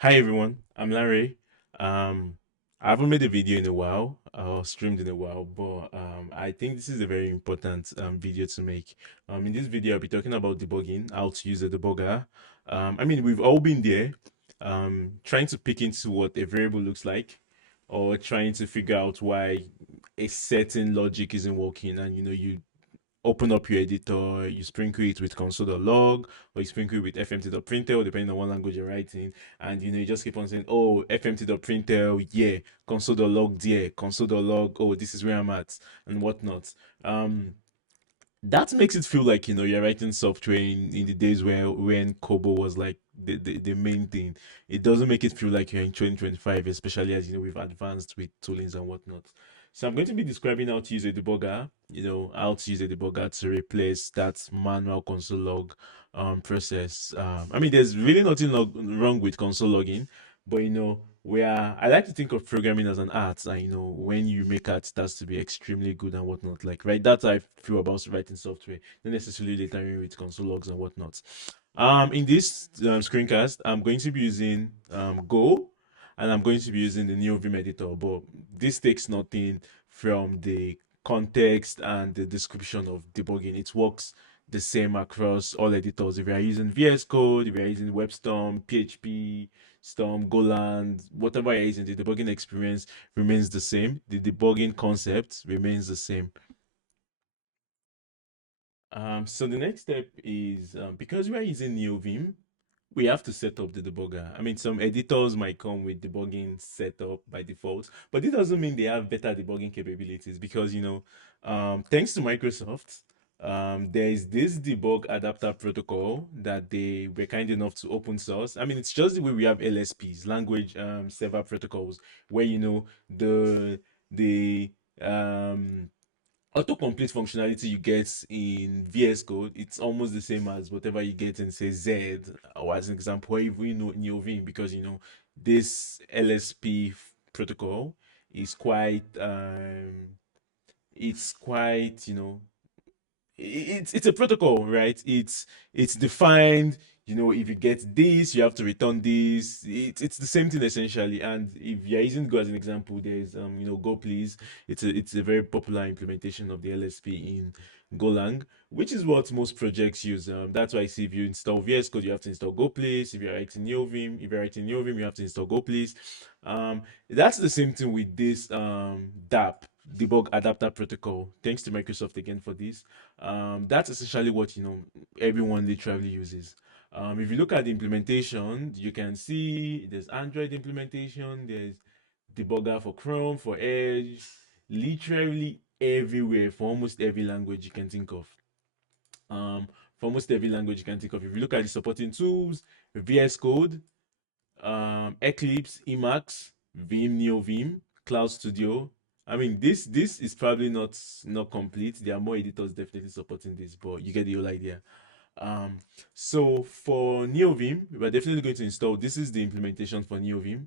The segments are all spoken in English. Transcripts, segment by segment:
Hi everyone, I'm Larry. Um, I haven't made a video in a while or streamed in a while, but I think this is a very important video to make. In this video, I'll be talking about debugging, how to use a debugger. I mean, we've all been there, trying to pick into what a variable looks like, or trying to figure out why a certain logic isn't working, and you open up your editor, you sprinkle it with console.log or you sprinkle it with fmt.Println, depending on what language you're writing. And you just keep on saying, oh, fmt.Println, yeah, console.log, yeah, console.log, oh, this is where I'm at, and whatnot. That makes it feel like you're writing software in the days when Kobo was like the main thing. It doesn't make it feel like you're in 2025, especially as we've advanced with toolings and whatnot. So I'm going to be describing how to use a debugger, how to use a debugger to replace that manual console log process. I mean, there's really nothing wrong with console logging, but where I like to think of programming as an art, and when you make art, it has to be extremely good and whatnot. Like, right, that's how I feel about writing software, not necessarily later with console logs and whatnot. In this screencast, I'm going to be using Go, and I'm going to be using the Neovim editor, but this takes nothing from the context and the description of debugging. It works the same across all editors. If you are using VS Code, if you are using WebStorm, PHP, Storm, Goland, whatever you're using, the debugging experience remains the same. The debugging concept remains the same. So the next step is because we are using Neovim, we have to set up the debugger. I mean, some editors might come with debugging set up by default, but it doesn't mean they have better debugging capabilities because, thanks to Microsoft, there is this debug adapter protocol that they were kind enough to open source. I mean, it's just the way we have LSPs, language server protocols, where, the um autocomplete functionality you get in VS Code, it's almost the same as whatever you get in, say, Z, or as an example, or even Neovim, because this LSP protocol is quite it's quite it's a protocol, right? It's defined. If you get this, you have to return this. It's the same thing essentially. And if you're using Go as an example, there's Go Please. It's a very popular implementation of the LSP in Golang, which is what most projects use. That's why I see if you install VS Code, you have to install Go Please. If you're writing Neovim, you have to install Go Please. That's the same thing with this DAP, debug adapter protocol. Thanks to Microsoft again for this. That's essentially what everyone literally uses. If you look at the implementation, you can see there's Android implementation, there's debugger for Chrome, for Edge, literally everywhere for almost every language you can think of. For almost every language you can think of. If you look at the supporting tools, VS Code, Eclipse, Emacs, Vim, Neovim, Cloud Studio. I mean, this is probably not complete. There are more editors definitely supporting this, but you get the whole idea. Um, so for Neovim, we're definitely going to install. This is the implementation for Neovim.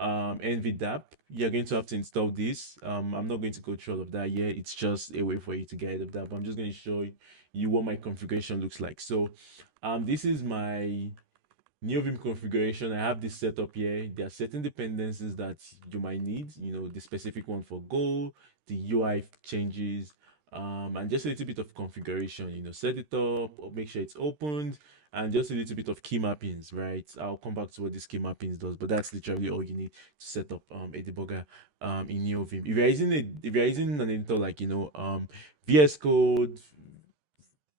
NVDAP. You're going to have to install this. I'm not going to go through all of that here. It's just a way for you to get out of that. But I'm just going to show you what my configuration looks like. So, this is my Neovim configuration. I have this set up here. There are certain dependencies that you might need, the specific one for Go, the UI changes, and just a little bit of configuration, set it up, or make sure it's opened, and just a little bit of key mappings, right? I'll come back to what this key mappings does, but that's literally all you need to set up a debugger in Neovim. If you're using an editor like VS Code,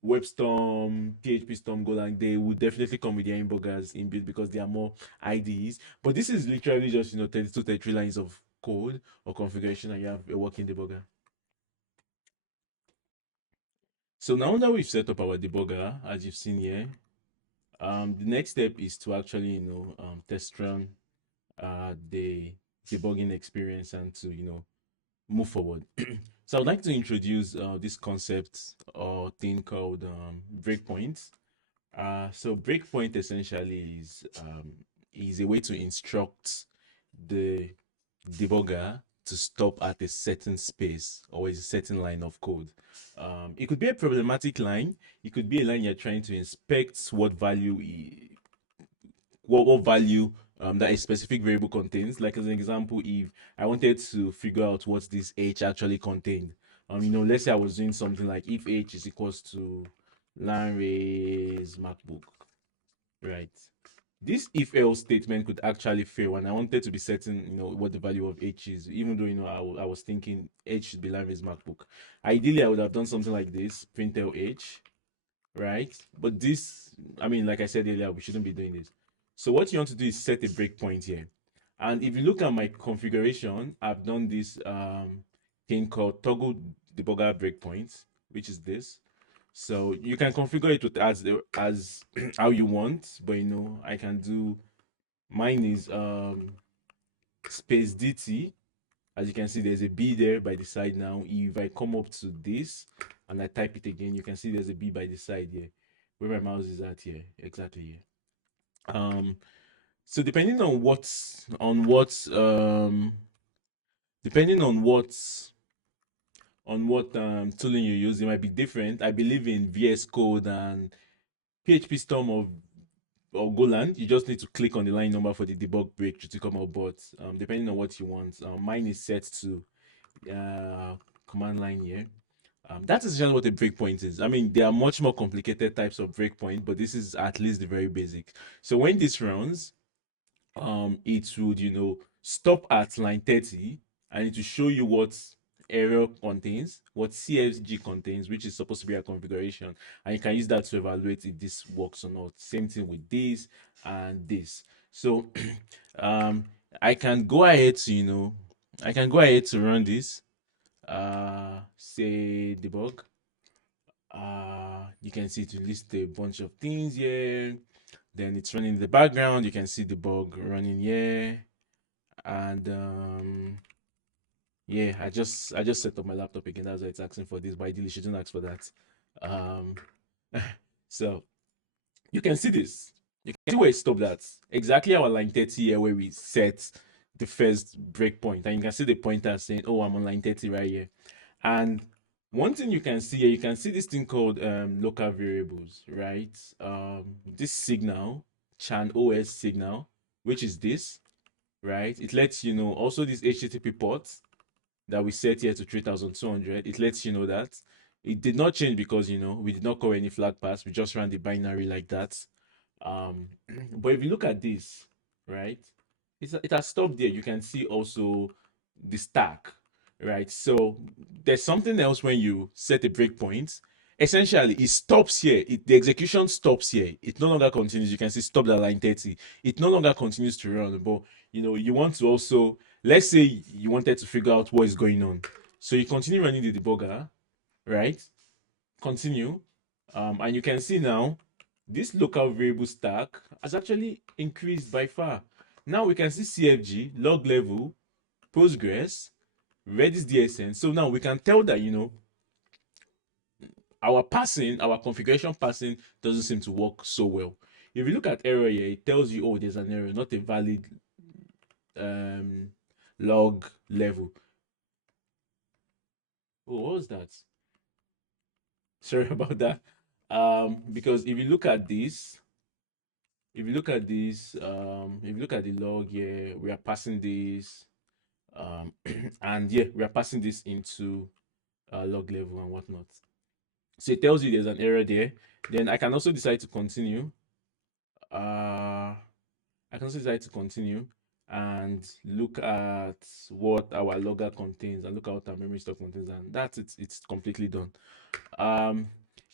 WebStorm, PHP Storm, Golang, they will definitely come with their inbuggers inbuilt because they are more IDEs. But this is literally just 32, 33 lines of code or configuration, and you have a working debugger. So now that we've set up our debugger, as you've seen here, the next step is to actually test run the debugging experience and to move forward. So I would like to introduce this concept or thing called breakpoints. So breakpoint essentially is a way to instruct the debugger to stop at a certain space or a certain line of code. It could be a problematic line. It could be a line you're trying to inspect what value that a specific variable contains. Like as an example, if I wanted to figure out what this h actually contained, let's say I was doing something like if h is equals to Larry's MacBook, right? This if else statement could actually fail, and I wanted to be certain, what the value of h is, even though I was thinking h should be Larry's MacBook. Ideally, I would have done something like this: println h, right? But this, like I said earlier, we shouldn't be doing this. So what you want to do is set a breakpoint here. And if you look at my configuration, I've done this thing called toggle debugger breakpoint, which is this. So you can configure it with as how you want, but I can do mine is space dt. As you can see, there's a B there by the side now. If I come up to this and I type it again, you can see there's a B by the side here. Where my mouse is at here, exactly here. So depending on what tooling you use, it might be different. I believe in VS Code and PHP Storm or Golang. You just need to click on the line number for the debug break to come out. But depending on what you want, mine is set to command line here. That is just what a breakpoint is. There are much more complicated types of breakpoint, but this is at least the very basic. So when this runs, it would, stop at line 30, and it will show you what error contains, what CFG contains, which is supposed to be a configuration, and you can use that to evaluate if this works or not. Same thing with this and this. So I can go ahead to run this. Say debug. You can see to list a bunch of things here. Then it's running in the background. You can see the bug running here. And yeah, I just set up my laptop again. That's why it's asking for this, but ideally shouldn't ask for that. Um so you can see this. You can see where it stopped at. Exactly our line 30 here where we set the first breakpoint. And you can see the pointer saying, oh, I'm on line 30 right here. And one thing you can see here, you can see this thing called local variables, right? This signal, chan OS signal, which is this, right? It lets you know also this HTTP port that we set here to 3200. It lets you know that it did not change because we did not call any flag pass. We just ran the binary like that. But if you look at this, right, it has stopped there. You can see also the stack, right? So there's something else when you set a breakpoint. Essentially, it stops here. The execution stops here. It no longer continues. You can see stop at line 30. It no longer continues to run. But you want to also, let's say you wanted to figure out what is going on. So you continue running the debugger, right? Continue. And you can see now this local variable stack has actually increased by far. Now we can see CFG, log level, Postgres, Redis DSN. So now we can tell that our configuration passing doesn't seem to work so well. If you look at error here, it tells you, oh, there's an error, not a valid log level. Oh, what was that? Sorry about that. Because if you look at this, if you look at the log here, we are passing this, and yeah, we are passing this into log level and whatnot. So it tells you there's an error there. Then I can also decide to continue. I can also decide to continue and look at what our logger contains and look at what our memory stock contains, and that's it. It's completely done. Um,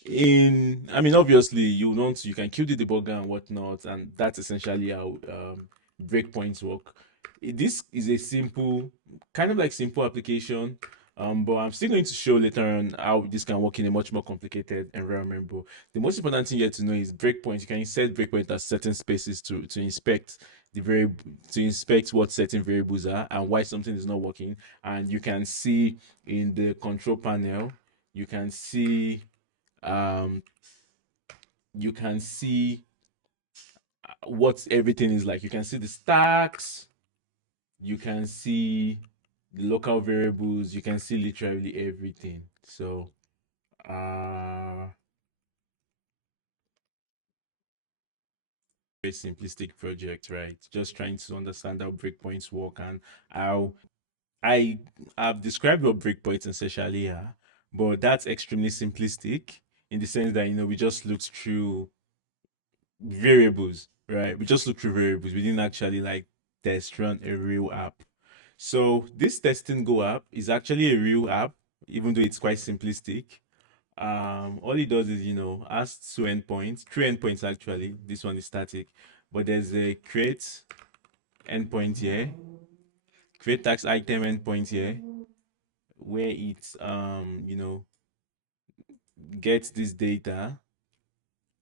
obviously you can kill the debugger and whatnot, and that's essentially how breakpoints work. This is a simple, kind of like simple application, but I'm still going to show later on how this can work in a much more complicated environment. But the most important thing you have to know is breakpoints. You can insert breakpoint at certain spaces to inspect to inspect what certain variables are and why something is not working. And you can see in the control panel, you can see um what everything is like. You can see the stacks, you can see the local variables, you can see literally everything. So uh very simplistic project, right? Just trying to understand how breakpoints work and how I have described what breakpoints essentially are, but that's extremely simplistic in the sense that we just looked through variables, right? We just looked through variables. We didn't actually like test run a real app. So this testing go app is actually a real app, even though it's quite simplistic. All it does is has two endpoints, three endpoints actually. This one is static, but there's a create endpoint here, create tax item endpoint here, where it gets this data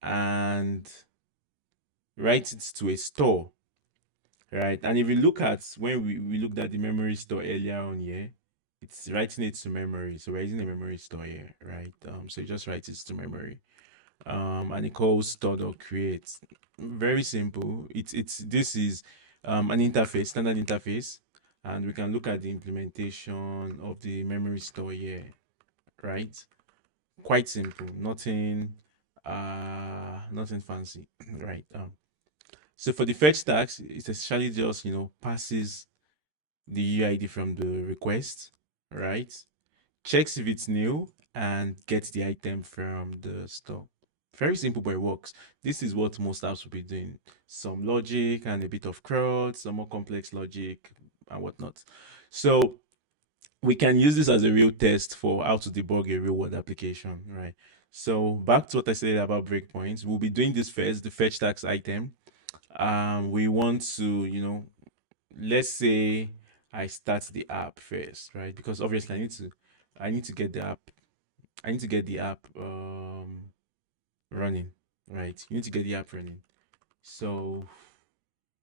and writes it to a store, right? And if you look at when we looked at the memory store earlier on here, it's writing it to memory. So we're using a memory store here, right? So it just writes it to memory. And it calls store.create. Very simple. It's this is an interface, standard interface, and we can look at the implementation of the memory store here, right? Quite simple, nothing fancy, right? So for the fetch tags, it's essentially just passes the UID from the request, right? Checks if it's new and gets the item from the store. Very simple, but it works. This is what most apps will be doing. Some logic and a bit of CRUD, some more complex logic and whatnot. So we can use this as a real test for how to debug a real world application, right? So back to what I said about breakpoints, we'll be doing this first, the fetch tags item. We want to, let's say I start the app first, right? Because obviously I need to get the app, running, right? You need to get the app running. So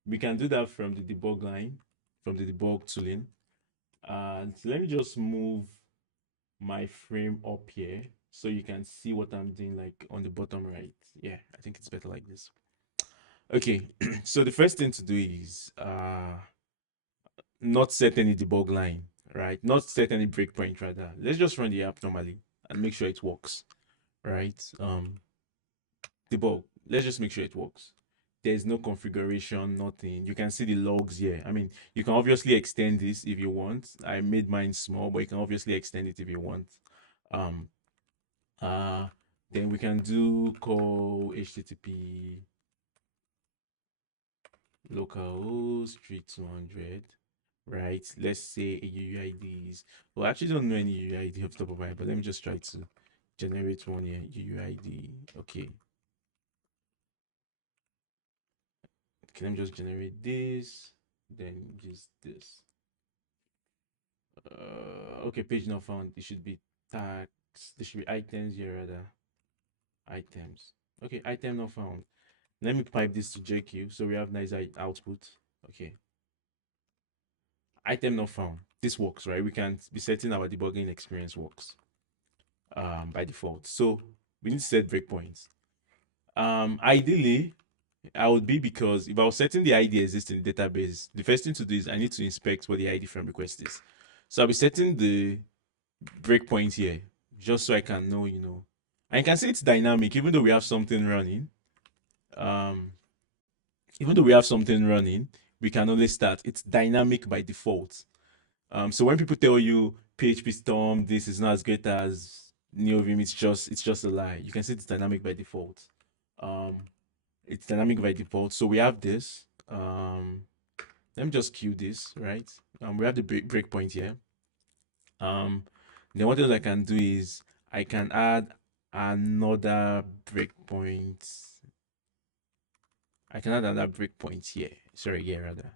we can do that from the debug line, from the debug tooling. And let me just move my frame up here so you can see what I'm doing like on the bottom right. Yeah, I think it's better like this. Okay, so the first thing to do is not set any debug line, right? Not set any breakpoint rather. Let's just run the app normally and make sure it works, right? Debug. Let's just make sure it works. There's no configuration, nothing. You can see the logs here. I mean, you can obviously extend this if you want. I made mine small, but you can obviously extend it if you want. Um, uh, then we can do call HTTP localhost 3200, right? Let's say a UUID is, well, I actually don't know any UUID off the top of my head, but let me just try to generate one here. UUID. Okay. Okay, let me just generate this, then use this. Okay, page not found. It should be tags. There should be items here rather. Items. Okay, item not found. Let me pipe this to JQ so we have nice output. Okay. Item not found. This works, right? We can be setting our debugging experience works by default. So we need to set breakpoints. Ideally, I would be, because if I was setting the ID exists in the database, the first thing to do is I need to inspect what the ID from request is. So I'll be setting the breakpoint here just so I can know, and you can see it's dynamic, even though we have something running. Um, Even though we have something running, we can only start. It's dynamic by default. So when people tell you PHP Storm, this is not as great as Neovim, it's just a lie. You can see it's dynamic by default. Um, it's dynamic by default. So we have this. Let me just queue this, right? We have the breakpoint here. Then what else I can do is I can add another breakpoint. I can add another breakpoint here. Sorry, here rather.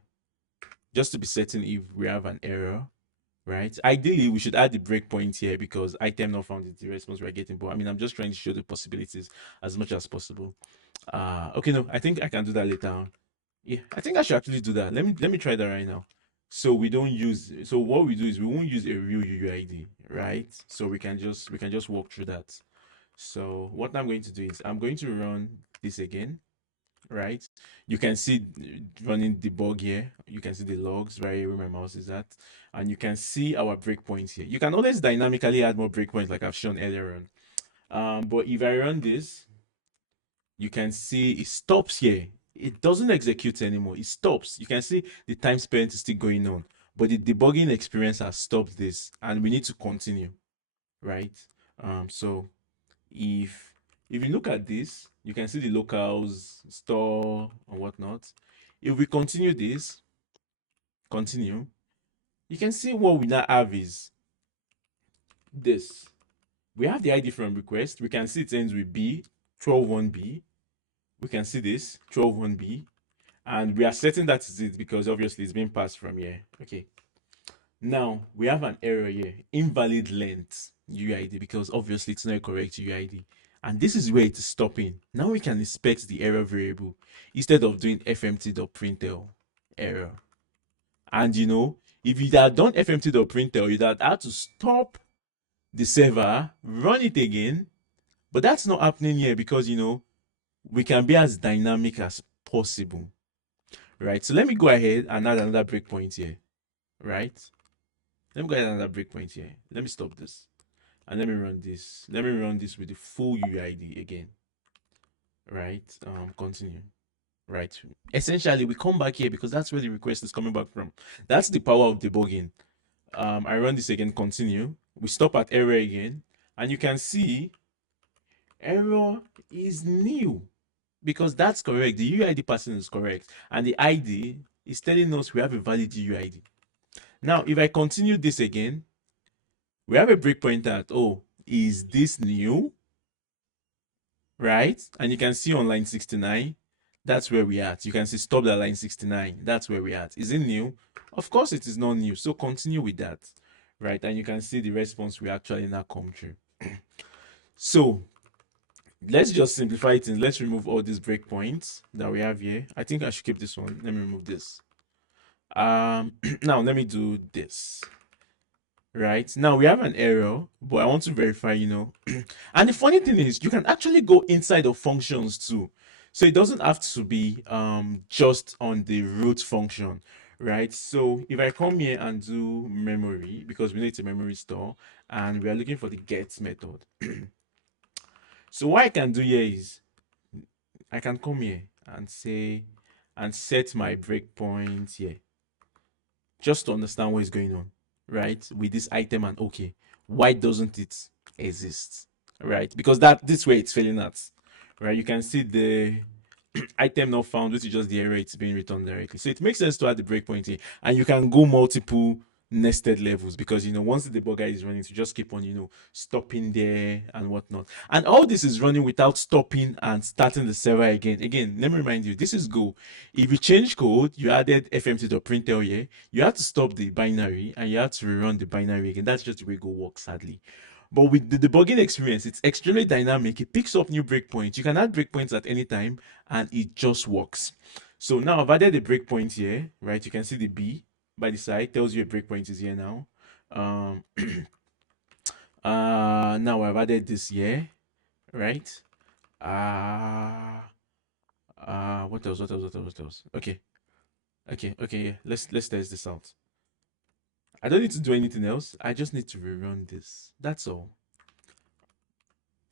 Just to be certain if we have an error, right? Ideally, we should add the breakpoint here because item not found is the response we're getting. But I mean, I'm just trying to show the possibilities as much as possible. Okay, no, I think I can do that later on. Yeah, I think I should actually do that. Let me try that right now. So we don't use, so what we do is we won't use a real UUID, right? So we can just walk through that. So what I'm going to do is I'm going to run this again, right? You can see running debug here. You can see the logs right here where my mouse is at, and you can see our breakpoints here. You can always dynamically add more breakpoints like I've shown earlier on. But if I run this, you can see it stops here. it doesn't execute anymore. It stops. You can see the time spent is still going on, but the debugging experience has stopped this, and we need to continue, right? So if you look at this, you can see the locals, store, and whatnot. If we continue this, continue, you can see what we now have is this. We have the ID from request. We can see it ends with B, 121B. We can see this, 121B. And we are certain that is it because obviously it's being passed from here. Okay. Now we have an error here, invalid length UID, because obviously it's not a correct UID. And this is where it is stopping. Now we can inspect the error variable instead of doing fmt.Println error. And if you had done fmt.Println, you'd have had to stop the server, run it again. But that's not happening here because we can be as dynamic as possible. Right. So let me go ahead and add another breakpoint here. Right. Let me go ahead and add another breakpoint here. Let me stop this. And let me run this. Let me run this with the full UID again. Right. Continue. Right. Essentially, we come back here because that's where the request is coming back from. That's the power of debugging. I run this again, continue. We stop at error again. And you can see error is new because that's correct. The UID pattern is correct. And the ID is telling us we have a valid UID. Now, if I continue this again, we have a breakpoint at, oh, is this new? Right? And you can see on line 69, that's where we at. You can see stopped at line 69. That's where we at. Is it new? Of course it is not new. So continue with that. Right? And you can see the response we actually now come through. So let's just simplify it and let's remove all these breakpoints that we have here. I think I should keep this one. Let me remove this. Now let me do this. Right now we have an error, but I want to verify, and the funny thing is you can actually go inside of functions too, so it doesn't have to be just on the root function, right? So if I come here and do memory, because we need a memory store and we are looking for the get method. So what I can do here is I can come here and say and set my breakpoint here just to understand what is going on, right, with this item. And okay, why doesn't it exist, right? Because this way it's failing at, right? You can see the item not found, which is just the error it's being returned directly. So it makes sense to add the breakpoint here, and you can go multiple nested levels because once the debugger is running, to just keep on stopping there and whatnot. And all this is running without stopping and starting the server again. Let me remind you, this is Go. If you change code, you added fmt.Println here, you have to stop the binary and you have to rerun the binary again. That's just the way Go works, sadly. But with the debugging experience, it's extremely dynamic. It picks up new breakpoints. You can add breakpoints at any time and it just works. So now I've added a breakpoint here, right? You can see the B by the side tells you a breakpoint is here now. Now I've added this here, right? What else? Okay. Yeah. Let's test this out. I don't need to do anything else. I just need to rerun this. That's all.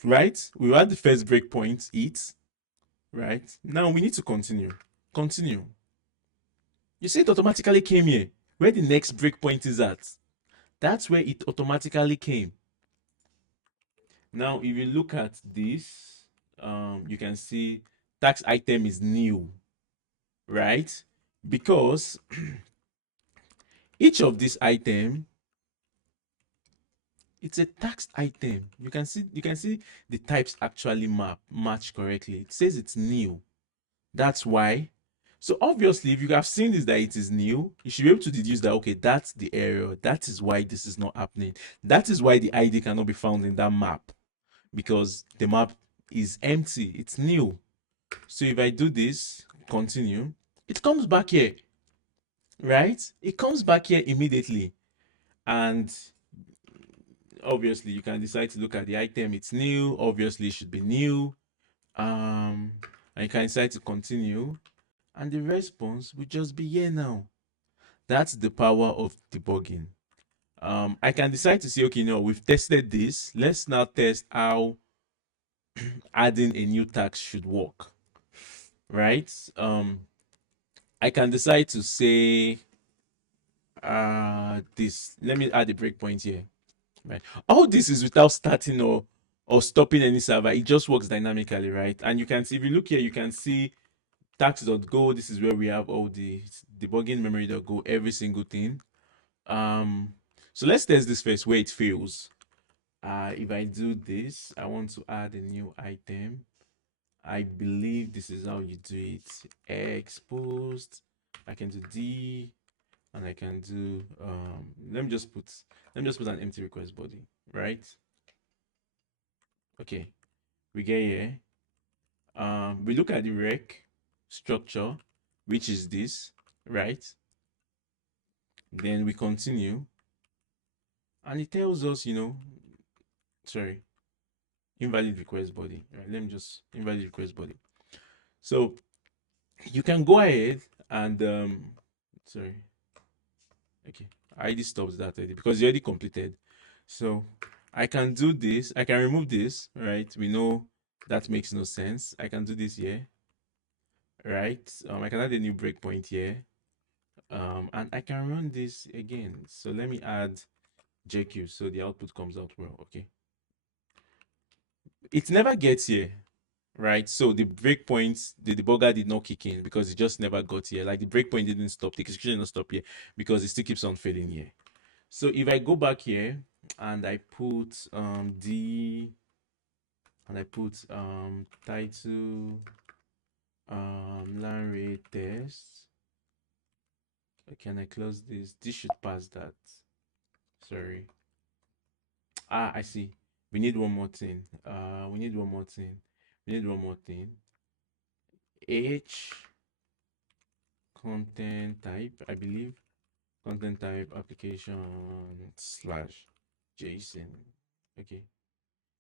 Right? We had the first breakpoint, it. Right? Now we need to continue. Continue. You see it automatically came here. Where the next breakpoint is at. That's where it automatically came. Now, if you look at this, you can see tax item is new, right? Because each of this item, it's a tax item. You can see the types actually match correctly. It says it's new. That's why. So obviously, if you have seen this that it is new, you should be able to deduce that, okay, that's the error. That is why this is not happening. That is why the ID cannot be found in that map, because the map is empty. It's new. So if I do this, continue, it comes back here, right? It comes back here immediately. And obviously, you can decide to look at the item. It's new. Obviously, it should be new. And you can decide to continue. And the response will just be here now. That's the power of debugging. I can decide to say, okay, we've tested this. Let's now test how adding a new tax should work. right? I can decide to say this. Let me add a breakpoint here, right? All this is without starting or stopping any server. It just works dynamically, right? And you can see, if you look here, you can see tax.go. This is where we have all the debugging memory.go, every single thing. So let's test this first where it fails. If I do this, I want to add a new item. I believe this is how you do it. Exposed. I can do D, and I can do let me just put an empty request body, right? Okay, we get here. We look at the rec structure, which is this, right? Then we continue, and it tells us, sorry, invalid request body. Right? Let me just invalid request body. So you can go ahead and sorry, okay, I already stopped that already because you already completed. So I can do this. I can remove this, right? We know that makes no sense. I can do this here, right? I can add a new breakpoint here. And I can run this again. So let me add JQ so the output comes out well. Okay. It never gets here, right? So the breakpoints, the debugger did not kick in because it just never got here. Like the breakpoint didn't stop, the execution did not stop here because it still keeps on failing here. So if I go back here and I put D and I put title line rate test. Can I close this? This should pass that. Sorry. I see. We need one more thing. We need one more thing. We need one more thing. H content type, I believe. Content type application slash JSON. Okay.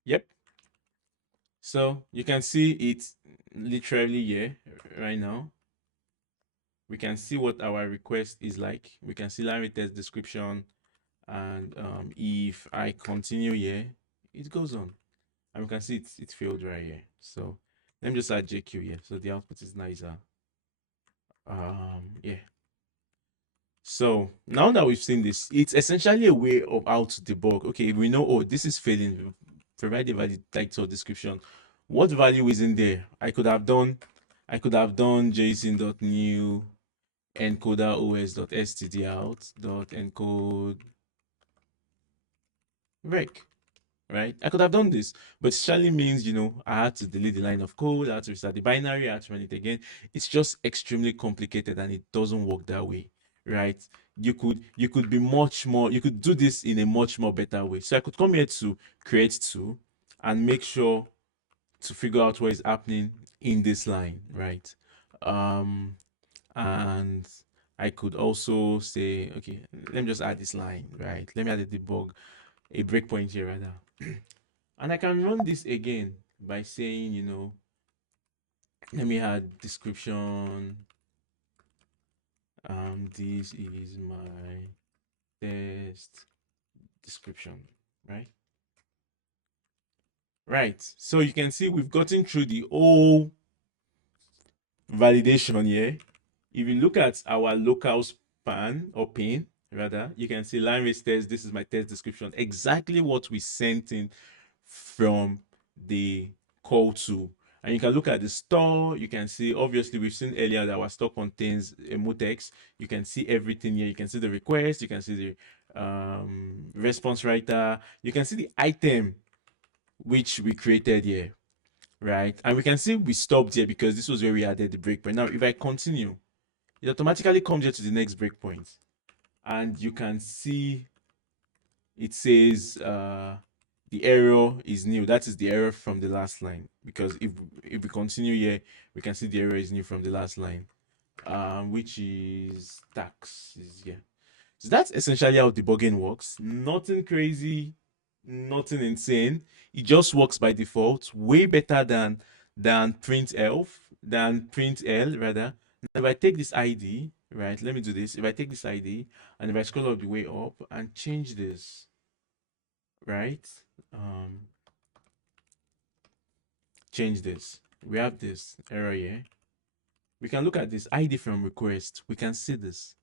Yep. So you can see it literally here right now. We can see what our request is like. We can see line test description, and if I continue here, it goes on, and we can see it failed right here. So let me just add JQ here so the output is nicer. Yeah. So now that we've seen this, it's essentially a way of how to debug. Okay, we know, oh, this is failing. Provide a valid title description. What value is in there? I could have done json.new encoder os.std out dot encode rec, right? I could have done this, but it surely means, I had to delete the line of code, I had to restart the binary, I had to run it again. It's just extremely complicated and it doesn't work that way, right? You could be much more, you could do this in a much more better way. So I could come here to create two and make sure to figure out what is happening in this line, right? And I could also say, okay, let me just add this line, right? Let me add a debug, a breakpoint here rather. And I can run this again by saying, let me add description. This is my test description, right? Right. So you can see we've gotten through the whole validation here. If you look at our local span or pane, rather, you can see line race test. This is my test description. Exactly what we sent in from the call to. And you can look at the store. You can see, obviously, we've seen earlier that our store contains a mutex. You can see everything here. You can see the request. You can see the response writer. You can see the item which we created here, right? And we can see we stopped here because this was where we added the breakpoint. Now, if I continue, it automatically comes here to the next breakpoint. And you can see it says the error is new. That is the error from the last line. Because if we continue here, we can see the error is new from the last line. Which is tax. Yeah. So that's essentially how debugging works. Nothing crazy, nothing insane. It just works by default, way better than printl rather. Now, if I take this ID, right? Let me do this. If I take this ID and if I scroll all the way up and change this, right? Change this. We have this error here. We can look at this ID from request. We can see this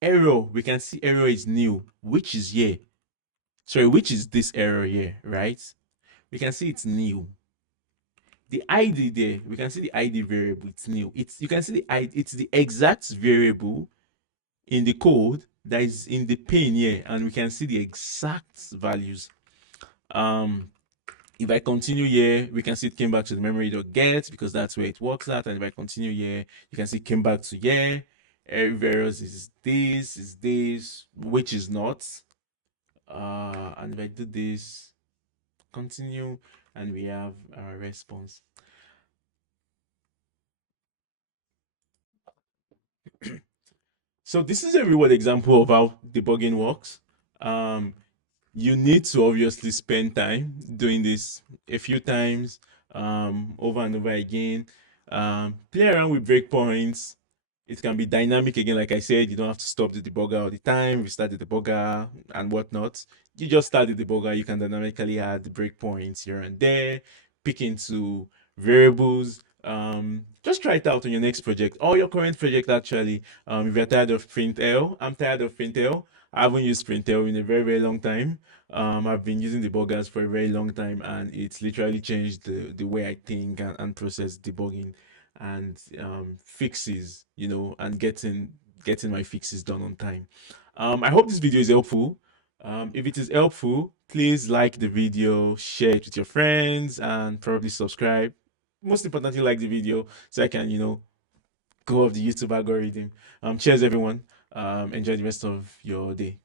error. We can see error is new, which is here. Sorry, which is this error here, right? We can see it's new. The ID there, we can see the ID variable. It's new. It's you can see the ID. It's the exact variable in the code that is in the pane here, and we can see the exact values. If I continue here, we can see it came back to the memory.get because that's where it works at. And if I continue here, you can see it came back to here. Errors is this, which is not. And if I do this, continue, and we have our response. So this is a real example of how debugging works. You need to obviously spend time doing this a few times, over and over again. Play around with breakpoints. It can be dynamic again, like I said. You don't have to stop the debugger all the time, restart the debugger and whatnot. You just start the debugger. You can dynamically add the breakpoints here and there, pick into variables. Just try it out on your next project or your current project actually. If you're tired of Println, I'm tired of Println. I haven't used Println in a very, very long time. I've been using debuggers for a very long time, and it's literally changed the way I think and process debugging and fixes, and getting my fixes done on time. I hope this video is helpful. If it is helpful, please like the video, share it with your friends, and probably subscribe. Most importantly, like the video so I can, go off the YouTube algorithm. Cheers, everyone. Enjoy the rest of your day.